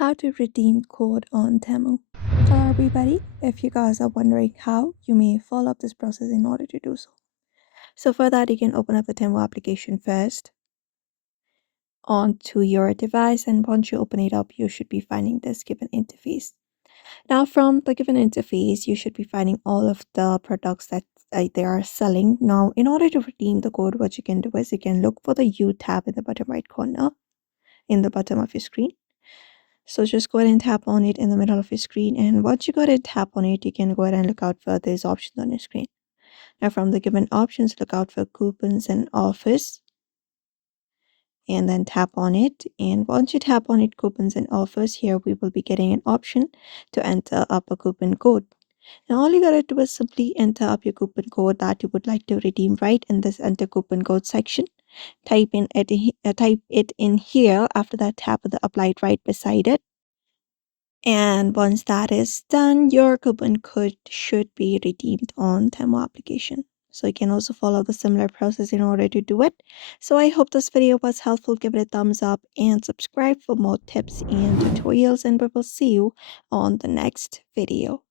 How to redeem code on Temu. Hello everybody, if you guys are wondering how, you may follow up this process in order to do so. So for that, you can open up the Temu application first onto your device, and once you open it up, you should be finding this given interface. Now from the given interface, you should be finding all of the products that they are selling. Now in order to redeem the code, what you can do is you can look for the U tab in the bottom right corner in the bottom of your screen. So just go ahead and tap on it in the middle of your screen, and once you go ahead and tap on it, you can go ahead and look out for these options on your screen. Now from the given options, look out for coupons and offers, and then tap on it. And once you tap on it, coupons and offers, here we will be getting an option to enter up a coupon code. Now all you gotta do is simply enter up your coupon code that you would like to redeem right in this enter coupon code section. Type it in here. After that, tap the applied right beside it. And once that is done, your coupon code should be redeemed on Temu application. So you can also follow the similar process in order to do it. So I hope this video was helpful. Give it a thumbs up and subscribe for more tips and tutorials, and we will see you on the next video.